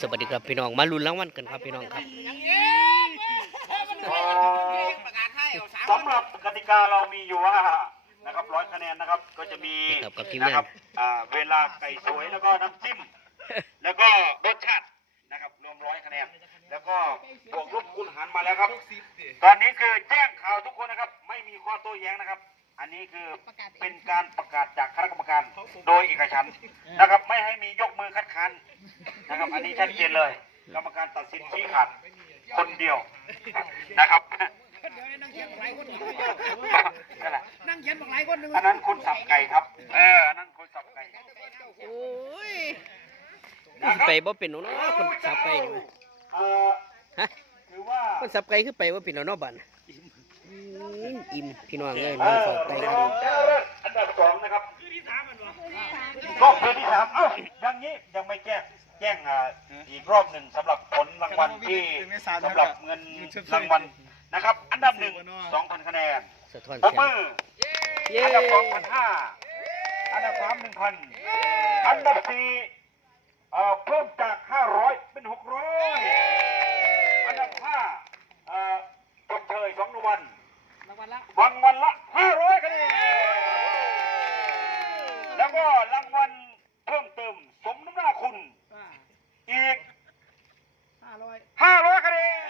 สวัสดีครับพี่น้องมาลุ้นรางวัลกันครับพี่น้องครับสำหรับกติกาเรามีอยู่ว่านะครับร้อยคะแนนนะครับก็จะมีนี่ครับกับทีมนะงานครับอ่าเวลาไก่สวยแล้วก็น้ำจิ้มแล้วก็รสชาตินะครับรวมร้อยคะแนนแล้วก็บวกลบคูณหารมาแล้วครับ ตอนนี้คือแจ้งข่าวทุกคนนะครับ ไม่มีข้อโต้แย้งนะครับ อันนี้คือเป็นการประกาศจากคณะกรรมการโดยเอกฉันท์นะครับไม่ให้มียกมือคัดค้านนะครับ อันนี้ชัดเจนเลย กรรมการตัดสินชี้ขาดคนเดียวนะครับนั่นแหละนั่งเขียนบอกหลายคนหนึ่งอันนั้นคุณสับไก่ครับ เอออันนั้นคุณสับไก่โอ้ยไปบ่เป็นหนูเนาะคนสับไปนี่มั้ยเออฮะถือว่าคนสับไก่คือไปว่าเป็นหนูเนาะบัดน่ะ อืมอิ่มพี่น้องเอ้ยเอมาอฝากไก่เราครับจะเริ่มอันดับสองนะครับก็คือที่สามเอ้าอย่างนี้ยังไม่แจ้งแจ้งอ่าอีกรอบหนึ่งสำหรับผลรางวัลที่สำหรับเงินรางวัลนะครับ อันดับหนึ่งสองพันคะแนนสะท้อนปรบแสงมือเย้อันดับสองพันห้าอันดับสามหนึ่งพันอันดับสี่เอ่อเพิ่มจากห้าร้อยเป็นหกร้อยอันดับห้าเอ่อจบเชยสองรางวัลราง วัลละรางวัลละห้าร้อยคะแนนแล้วก็รางวัลเพิ่มเติมสมน้ำหน้าคุณ อีก ห้าร้อย ห้าร้อยคะแนน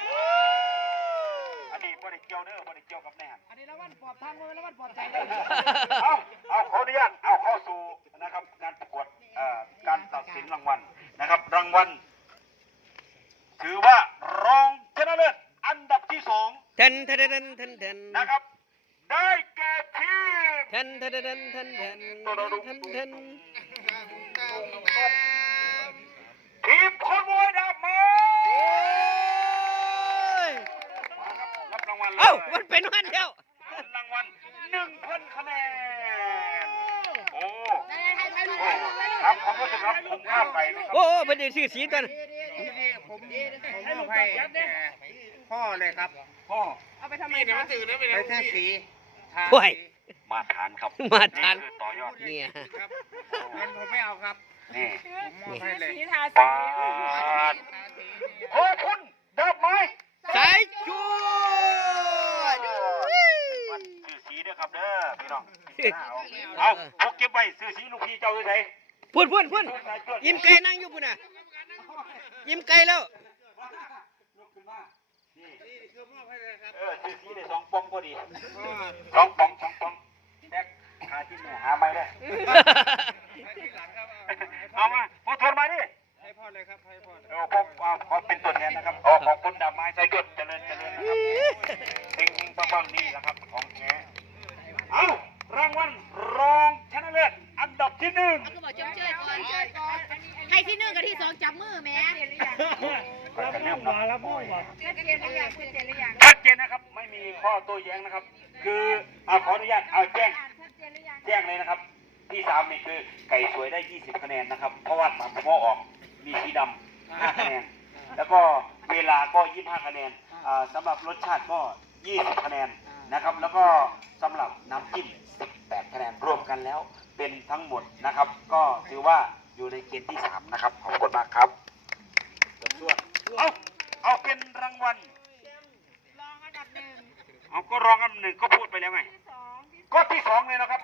อันนี้บริเกี่ยวเด้อบริเกี่ยวกับแนน อันนี้รางวัลปลอบทางรางวัลปลอบใจเลย เอาเอาขออนุญาตเอาเข้าสู่นะครับการประกวดเอ่อการตัดสินรางวัลนะครับ รางวัลถือว่ารองชนะเลิศอันดับที่สอง แท นแทนแทนแทนแทนนะครับ ได้แก่ทีมแทนแทนแทนแทนแทนแทนแทนทีมคนมวยดาบไม้โอ้ยมาครับรับรางวัลเอ้ามันเป็นวันเดียวรางวัลหนึ่งพันคะแนนโอ้ครับขอบคุณครับผมข้ามไปโอ้เป็นชื่อสีตันั้นผมผมมอบให้พ่อเลยครับพ่อ เอาไปทำไมคะไปซื้อสีทาโอ้ยมาทานครับมาทาน คือต่อยอดเนี่ย ครับเงินผมไม่เอาครับ นี่ผมมอบให้เลยสีทาปสีาดขอบคุณดาบไม้สายชูดมันซื้อสีเด้อครับเด้อพี่น้องเอาเอาเก็บไว้ซื้อสีลูกพี่เจ้าด้วยไสพุ่นพุ่นพุ่นยิ้มไก่นั่งอยู่พุ่นน่ะยิ้มไก่แล้ว เออซื้อสีได้สองปองพอดีสองปองสองปองแท็กหาที่เนี่ยหาไม่ได้เอา ม่มีข้อโต้แย้งนะครับ คือเอาขออนุญาตเอาแจ้งชัดเจนหรือยังแจ้งเลยนะครับ ที่สามนี่คือไก่สวยได้ 20 คะแนนนะครับ เพราะว่าตัดเฉพาะออกมีสีดำ5คะแนน แล้วก็เวลาก็ 25 คะแนนอ่าสำหรับรสชาติก็ 20 คะแนนนะครับ แล้วก็สำหรับน้ำจิ้ม 18 คะแนนรวมกันแล้ว เป็นทั้งหมดนะครับ ก็ถือว่าอยู่ในเกณฑ์ที่ 3 นะครับ ขอบคุณมากครับเอาเอาเป็นรางวัล รองอันดับหนึ่ง เอาก็รองอันดับหนึ่งก็พูดไปแล้วไงที่สองที่ก็ที่สองเลยนะครับ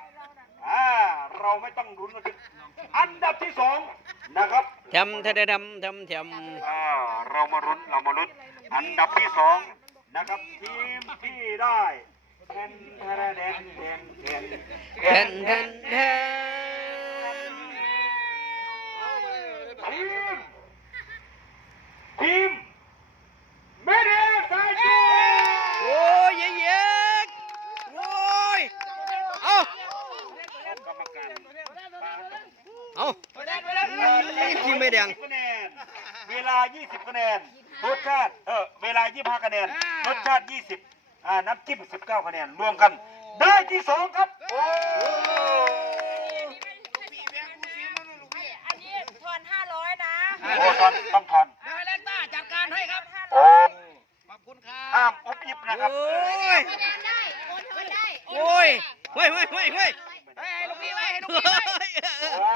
อ่าเราไม่ต้องรุ้นกันถึงอันดับที่สองนะครับทำทำทำทำทำอ่าเรามารุ้นเรามารุ้นอันดับที่สองนะครับทีมที่ได้แทนแทนแทนแทนแทนแทนแทนแทนทีมทีมเมเดสายชู โอ้ยเย้เย้โอ้ยเอา กรรมการ เอาทีมไม่แดงเวลา 20 คะแนนรสชาติเออเวลา 25 คะแนนรสชาติ 20อ่าน้ำจิ้ม 19 คะแนนรวมกัน ได้ที่สองครับโอ้อันนี้ทอนห้าร้อยนะโอ้ทอนต้องทอนเดี๋ยเล็กต้าจัดการให้ครับโอ้ขอบคุณครับห้ามอุบอิบนะครับโอ้ยคะแนนได้โอนทอนได้โอ้ยเฮ้ย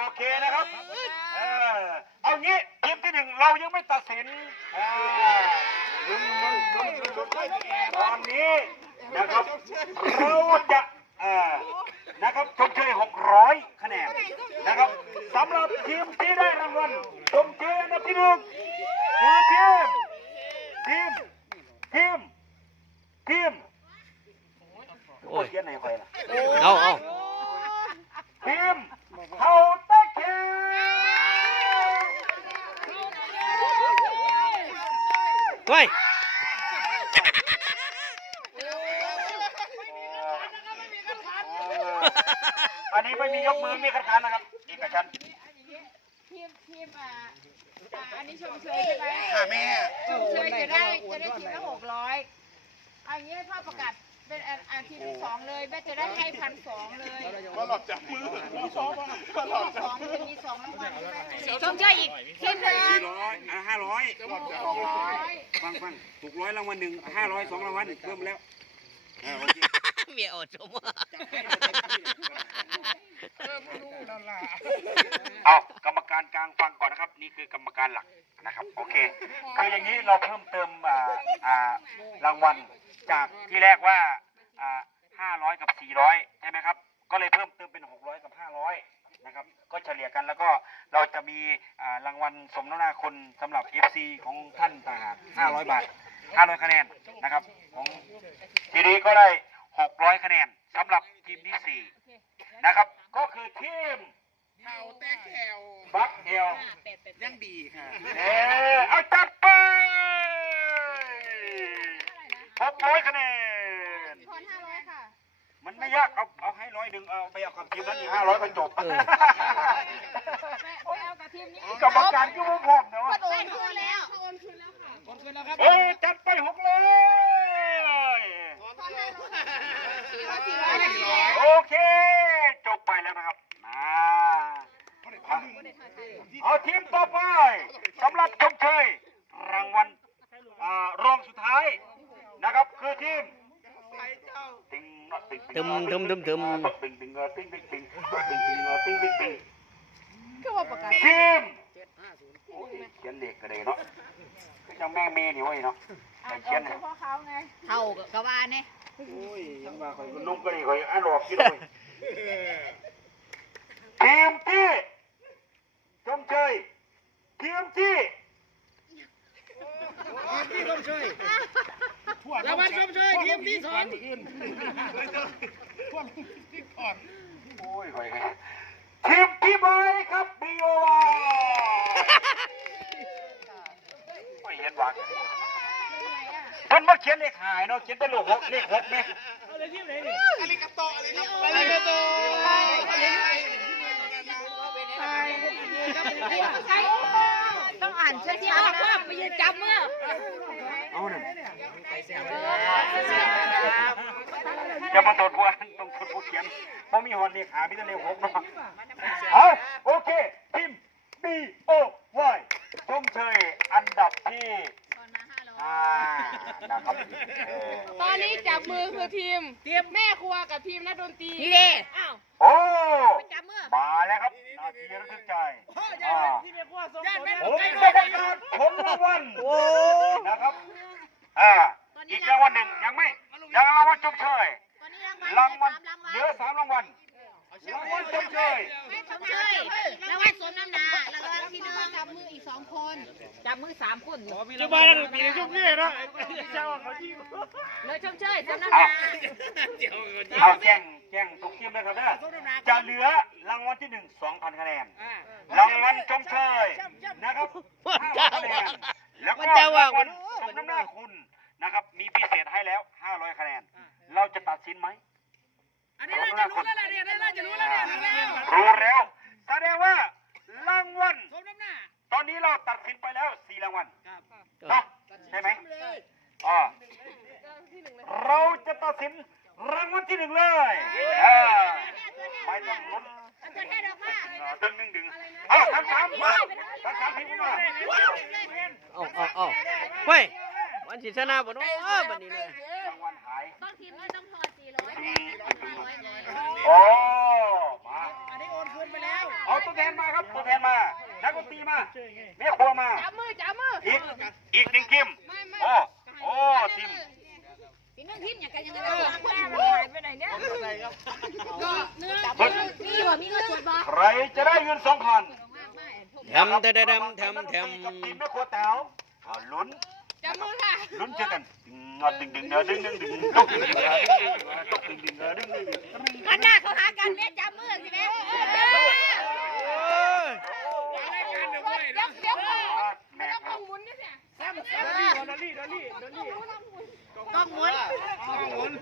โอเคนะครับ เออเอางี้ทีมที่หนึ่งเรายังไม่ตัดสินอ่าลุ้นลุ้นลุ้นลุ้นตอนนี้นะครับเราจะเออนะครับชมเชย600คะแนนนะครับสำหรับทีมที่ได้รางวัลชมเชยอันดับที่หนึ่งคือทีมทีมทีมทีม โอ้ย เขียนไหนใครล่ะ เอาเอา ทีมเฮาตะเค เฮ้ยอันนี้ไม่มียกมือมีคัดค้านนะครับเอกฉันท์ทีมทีมอ่าอ่าอันนี้ชมเชยใช่ไหมค่ะแม่ชมเชยจะได้จะได้ทีมละหกร้อยอันนี้ให้พ่อประกาศ เป็นอันอันทีมที่สองเลยแม่จะได้ให้พันสองเลยมาหลอกจับมือมาซ้อมมาหลอกจัสบองมือจะมีสองรางวัลใช่ไหมชมเชยอีกทีมหนึ่งสี่ร้อยอะห้าร้อยหกร้อยฟังฟังถูกร้อยรางวัลหนึ่งห้าร้อยสองรางวัลเพิ่มแล้วเออโอเคเมียอดชมเอากรรมการกลางฟังก่อนนะครับ นี่คือกรรมการหลักนะครับ โอเค คืออย่างนี้เราเพิ่มเติมอ่าอ่ารางวัล จากที่แรกว่าอ่าห้าร้อยกับสี่ร้อยใช่ไหมครับ ก็เลยเพิ่มเติมเป็นหกร้อยกับห้าร้อยนะครับ ก็เฉลี่ยกันแล้วก็เราจะมีอ่ารางวัลสมน้ำหน้าคนสำหรับ FC ของท่านต่างหาก500บาท500คะแนนนะครับ ของทีนี้ก็ได้600คะแนนสำหรับทีมที่4นะครับ ก็คือทีมเท้าแต่แขวบัคเอลยังดีค่ะเออเอาจัด ไป600คะแนนทอนห้าร้อยค่ะ มันไม่ยากเอาเอาให้ร้อยหนึ่งเอาไปเอากับทีมนั้นอีก500ก็จบไปเอากับทีมนี้กรรมการยุ่งพร้อมเนาะโอนคืนแล้ว โอนคืนแล้วค่ะคนคืนแล้วครับเอ้ย ๆทึมๆงเงาตึเาประกาศเมเขียนเด็กก็ได้เนาะก็ยัแม่เมย์นี่ว้ยเนาะเขียนเฉพาะเขาไงเท่ากับกะว่าเนี่ยโอ้ยยังว่าคอยลุงก็ได้คอยอ่านออกันเลยเทียมที่จงเชยเทียมที่ที่ต้อชยรางวัลชมเชยทีมที่สอง โอ้ยคอยกันทีมที่บอยครับบีโอวาไม่เห็นวางเพิ่นมาเขียนเลขหายเนาะเขียนแต่เลขหกเลขหกเนี่ยอะไรกับโตอะไรครับอะไรก็ตัวต้องอ่านชัดๆนะไปยืนจับมือเอาหนึ่งจะมาตรวจ ผู้อ่านต้องตรวจผู้เขียนเพราะมีหอดเลขหาพี่แต่เลขหกเนาะเอาโอเคทีม B O Y ชมเชยอันดับที่ห้านะครับเออตอนนี้จับมือคือทีมทีมแม่ครัวกับทีมนักดนตรีนี่ดิอ้าวโอ้จับมือมาแล้วครับนาทีระทึกใจอ่าที่เรียกว่าสองญาติคนแม่ผมจะประกาศผลรางวัลโอ้นะครับอ่าอีกรางวัลหนึ่งยังไม่ยังรางวัลชมเชย วัลรางวัลชมเชยชมเชยรางวัลสมน้ำหนารางวัลที่หนึ่งจับมืออีกสองคนจับมือสามคนจะมาแล้วปีนี้ชมเชยเนาะเจ้าเขาที่เลยชมเชยสมน้ำหเอานาเอาแจ้งแจ้งทุกทีมเลยครับเด้อจะเหลือรางวัลที่หนึ่งสองพันคะแนนรางวัลชมเชยนะครับห้าร้อยคะแนนแล้วก็ มันจะว่าง รางวัล มัน สมน้ำหน้าคุณนะครับ มีพิเศษให้แล้วห้าร้อยคะแนน เราจะตัดสินไหม อันนี้น่าจะรู้แล้วแหละเนี่ยน่าจะรู้แล้วเนี่ยรู้แล้ว รู้แล้วแสดงว่ารางวัล สมน้ำหน้า ตอนนี้เราตัดสินไปแล้วสี่รางวัล ครับ เนาะใช่ไหมอ๋อเราจะตัดสิน รางวัลที่หนึ่งเลยเออไม่ต้องลุ้นตัวแทนออกมาเออดึงดึงดึงเอาทั้งสามมาทั้งสามทีมมาเอาเอาเอาเฮ้ยวันสิชนะบ่เนาะบัดนี้เลยรางวัลหายต้องทีมนี้ต้องทอนสี่ร้อยห้าร้อยไงโอ้มาอันนี้โอนคืนไปแล้วเอาตัวแทนมาครับตัวแทนมานักดนตรีมาแม่ครัวมาจับมือจับมืออีกอีกหนึ่งทีมโอ้โอ้ทีม พี่น้องพิพย์อย่างกันยังไงก็เนื้อมีบ่มีเงินสดบ่ใครจะได้เงินสองพันทำแต่ได้ทำทำถมกับทีมแม่ครัวเต๋วเอาลุ้นจับมือค่ะลุ้นเจอกันงอดดึงดึงเด้อดึงดึงดึงดึงดึงดึงดึเด้อดึงดึงหันหน้าเขาหากันแม่จับมือสิแม่แม่ต้องหมุนนี่เนี่ยแซมแซมดอลลี่ดอลลี่ดอลลี่ นี่ยก็หมุน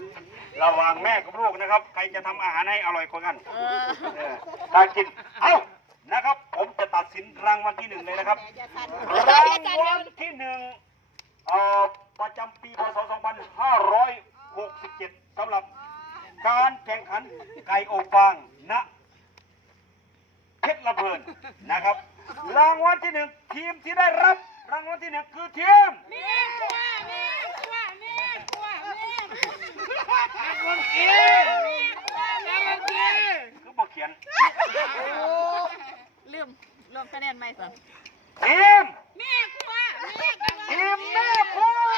ระหว่างแม่กับลูกนะครับ ใครจะทำอาหารให้อร่อยกว่ากันเออถ้ากิน เอ้า นะครับ ผมจะตัดสินรางวัลที่หนึ่งเลยนะครับรางวัลที่หนึ่งเอ่อประจำปีพศ 2567สำหรับการแข่งขันไก่อบฟางณเพชรละเพลินนะครับ รางวัลที่หนึ่งทีมที่ได้รับ รางวัลที่หนึ่งคือทีมแม่กลัวแม่กลัวแม่กลัวแม่ คือบอกเขียนลืมรวมคะแนนใหมสิทีมแม่กลัวแม่กลัวทีมแม่ครัว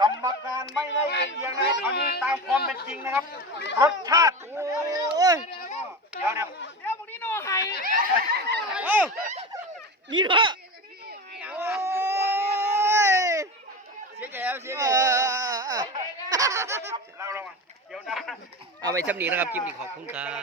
กรรมการไม่ได้เอียงนะครับอันนี้ตามความเป็นจริงนะครับ รสชาติ โอ้ย เดี๋ยวเดี๋ยวเอ้านี่ เนาะโอ้ยเสียแล้วเสียเอใจอเราระเดี๋ยวนะเอาไปชำนี้นะครับคลิปนี้ขอบคุณครับ